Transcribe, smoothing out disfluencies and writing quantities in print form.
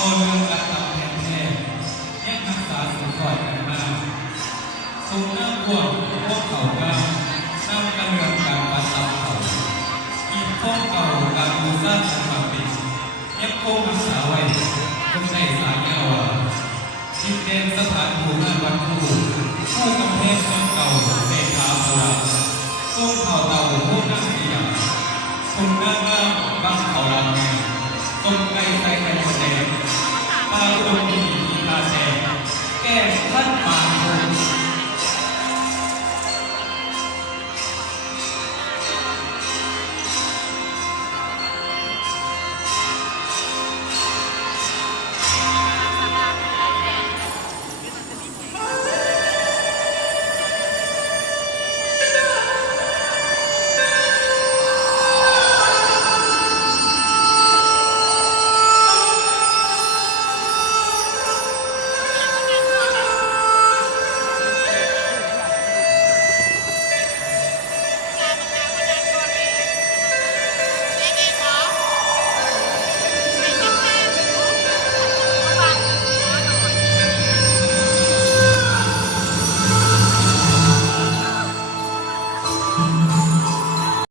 เรื่องการทำแทนแท้ยังรักษาสืบทอดกันมาทรงน้ำท่วมพวกเขากล้าน้ำกระเรื่องการปัสสาวะอีกพวกเก่าการบูชาสมบัติยังคงรักษาไว้คงได้สายเงาจิตเด่นสถานภูมิวัดคู่ผู้กำแพงเมืองเก่าเมธาโบราณทรงเผ่าเต่าพวกนักเสียงทรงหน้าเงาบังเขาลำเงาทรงไกลใจไกลคนแดงตาดวงดีตาแสงแก้ท่านปางโ